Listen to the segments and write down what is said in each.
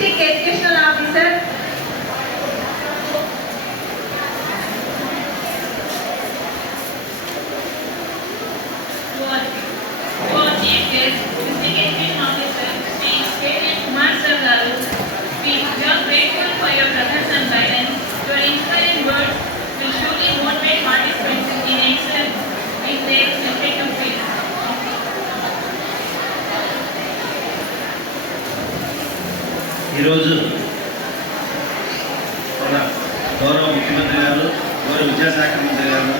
District educational officer ఈరోజు మన గౌరవ ముఖ్యమంత్రి గారు, గౌరవ విద్యాశాఖ మంత్రి గారు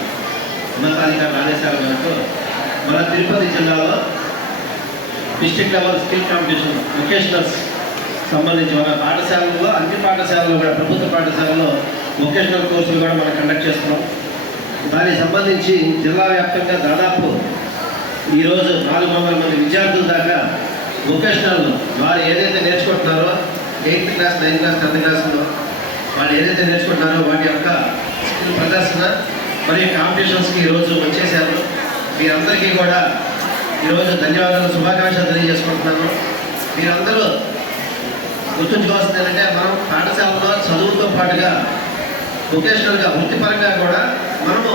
ఉన్నతాధికారుల ఆదేశాల మేరకు మన తిరుపతి జిల్లాలో డిస్ట్రిక్ట్ లెవెల్ స్కిల్ కాంపిటీషన్ వొకేషనల్స్ సంబంధించి మన పాఠశాలలో అన్ని పాఠశాలలో కూడా ప్రభుత్వ పాఠశాలలో వొకేషనల్ కోర్సులు కూడా మనం కండక్ట్ చేస్తున్నాం. దానికి సంబంధించి జిల్లా వ్యాప్తంగా దాదాపు ఈరోజు 400 మంది విద్యార్థుల దాకా వొకేషనల్ వారు ఏదైతే నేర్చుకుంటున్నారో 8th class 9th class 10th క్లాస్లో వాళ్ళు ఏదైతే నేర్చుకుంటున్నారో వాటి యొక్క స్కిల్ ప్రదర్శన మరియు కాంపిటీషన్స్కి ఈరోజు వచ్చేసారు. మీరందరికీ కూడా ఈరోజు ధన్యవాదాలు, శుభాకాంక్షలు తెలియజేసుకుంటున్నాను. మీరందరూ గుర్తుంచుకోవాల్సింది ఏంటంటే మనం పాఠశాలలో చదువుతో పాటుగా వొకేషనల్గా వృత్తిపరంగా కూడా మనము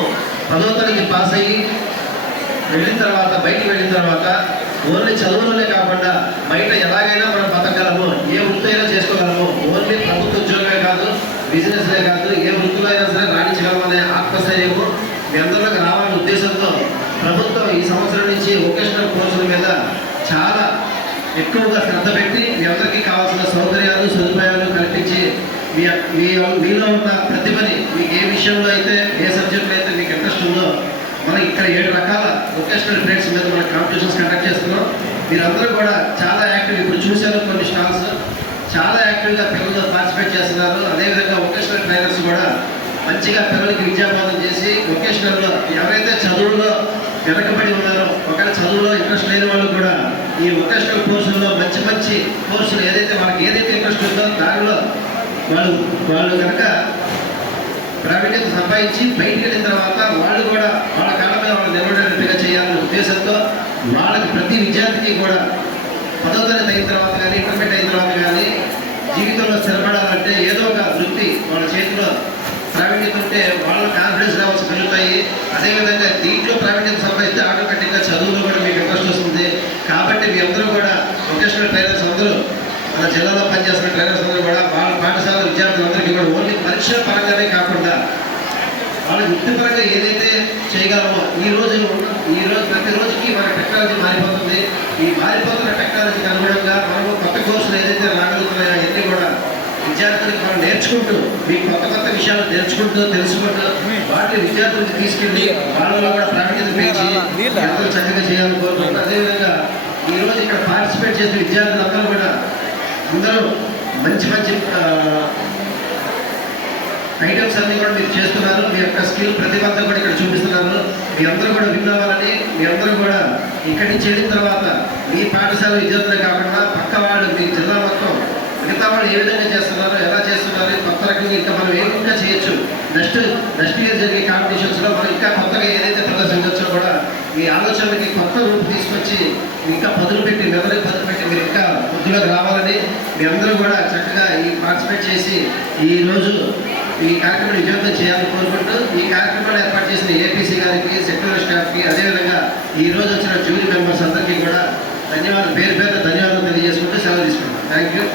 10వ తరగతి పాస్ అయ్యి వెళ్ళిన తర్వాత బయటికి వెళ్ళిన తర్వాత ఓన్లీ చదువులోనే కాకుండా బయట ఎలాగైనా మనం బతకగలము, ఏ వృత్తి అయినా చేసుకోగలము, ఓన్లీ ప్రభుత్వ ఉద్యోగమే కాదు, బిజినెస్లే కాదు, ఏ వృత్తిలో అయినా సరే రాణించగలము అనే ఆత్మస్థైర్యము మీ అందరిలోకి రావాలనే ఉద్దేశంతో ప్రభుత్వం ఈ సంవత్సరం నుంచి వొకేషనల్ కోర్సుల మీద చాలా ఎక్కువగా శ్రద్ధ పెట్టి మీ అందరికీ కావాల్సిన సౌకర్యాలు సదుపాయాలు కల్పించి మీలో ఉన్న ప్రతిభని మీకు ఏ విషయంలో అయితే ఏ సబ్జెక్టులో అయితే మీకు ఇంట్రెస్ట్ ఉందో మనం ఇక్కడ 7 రకాల వొకేషనల్ ట్రేడ్స్ మీద మనం కాంపిటీషన్స్ కండక్ట్ చేస్తున్నాం. మీరందరూ కూడా చాలా యాక్టివ్, ఇప్పుడు చూశారు కొన్ని స్టాల్స్ చాలా యాక్టివ్గా పిల్లలు పార్టిసిపేట్ చేస్తున్నారు. అదేవిధంగా వొకేషనల్ ట్రైనర్స్ కూడా మంచిగా పిల్లలకి విద్యాబోధన చేసి వొకేషనల్లో ఎవరైతే చదువులో వెనకబడి ఉన్నారో, ఒకవేళ చదువులో ఇంట్రెస్ట్ లేని వాళ్ళు కూడా ఈ వొకేషనల్ కోర్సుల్లో మంచి మంచి కోర్సులు ఏదైతే వాళ్ళకి ఏదైతే ఇంట్రెస్ట్ ఉందో దానిలో వాళ్ళు కనుక ప్రావీణ్యత సంపాదించి బయటికి వెళ్ళిన తర్వాత వాళ్ళు కూడా వాళ్ళ కాళ్ళ మీద వాళ్ళు నిలబడేట్టుగా చేయాలనే ఉద్దేశంతో వాళ్ళకి ప్రతి విద్యార్థికి కూడా 10వ తరగతి అయిన తర్వాత కానీ ఇంటర్మీడియట్ అయిన తర్వాత కానీ జీవితంలో స్థిరపడాలంటే ఏదో ఒక వృత్తి వాళ్ళ చేతిలో ప్రావీణ్యత ఉంటే వాళ్ళ కాన్ఫిడెన్స్ లెవెల్స్ పెరుగుతాయి. అదేవిధంగా దీంట్లో ప్రావీణ్యత సంపాదిస్తే ఆటోమేటిక్గా చదువులో కూడా మీకు ఇంట్రెస్ట్ వస్తుంది. కాబట్టి మీ అందరూ కూడా వొకేషనల్ ట్రైనర్స్ అందరూ మన జిల్లాలో పనిచేస్తున్న ట్రైనర్స్ అందరూ కూడా వాళ్ళ పాఠశాల విద్యార్థులందరికీ కూడా ఓన్లీ పరీక్ష పరంగానే కాకుండా వాళ్ళ వృత్తిపరంగా ఏదైతే చేయగలమో ఈరోజు ప్రతిరోజుకి మన టెక్నాలజీ మారిపోతుంది. ఈ మారిపోతున్న టెక్నాలజీకి అనుగుణంగా మనము కొత్త కోర్సులు ఏదైతే రాగలుగుతున్నాయో అవన్నీ కూడా విద్యార్థులకు మనం నేర్చుకుంటూ మీకు కొత్త విషయాలు నేర్చుకుంటూ తెలుసుకుంటూ వాటిని విద్యార్థులకు తీసుకెళ్ళి వాళ్ళలో కూడా ప్రావీణ్యత పెంచి ఎంతో చక్కగా చేయాలని కోరుకుంటున్నాను. అదేవిధంగా ఈరోజు ఇక్కడ పార్టిసిపేట్ చేసిన విద్యార్థులందరూ కూడా అందరూ మంచి మంచి ఐటమ్స్ అన్నీ కూడా మీరు చేస్తున్నారు. మీ యొక్క స్కిల్ ప్రతిభ కూడా ఇక్కడ చూపిస్తున్నారు. మీ అందరూ కూడా విన్ అవ్వాలని, మీ అందరూ కూడా ఇక్కడి నుంచి వెళ్ళిన తర్వాత మీ పాఠశాల విద్యార్థులే కాకుండా పక్క వాళ్ళు మీ జిల్లా మొత్తం మిగతా వాళ్ళు ఏ విధంగా చేస్తున్నారు, ఎలా చేస్తున్నారు, కొత్త రకంగా ఇంకా మనం ఏం ఇంకా చేయొచ్చు, నెక్స్ట్ ఇయర్ జరిగే కాంపిటీషన్స్లో మనం ఇంకా కొత్తగా ఏదైతే ప్రదర్శించవచ్చో కూడా మీ ఆలోచనలకి కొత్త రూపు తీసుకొచ్చి ఇంకా పదులు పెట్టి మెదడుకి పదులు పెట్టి మీరు ఇంకా వృద్ధిలోకి రావాలని మీ అందరూ కూడా చక్కగా ఈ పార్టిసిపేట్ చేసి ఈరోజు ఈ కార్యక్రమం విజయవంతం చేయాలని కోరుకుంటూ ఈ కార్యక్రమాన్ని ఏర్పాటు చేసిన ఏపీసీ గారికి, సెక్రటరీ స్టాఫ్కి, అదేవిధంగా ఈరోజు వచ్చిన జ్యూరీ మెంబర్స్ అందరికీ కూడా ధన్యవాదాలు, పేరు ధన్యవాదాలు తెలియజేసుకుంటూ సెలవు తీసుకుంటాం. Thank you.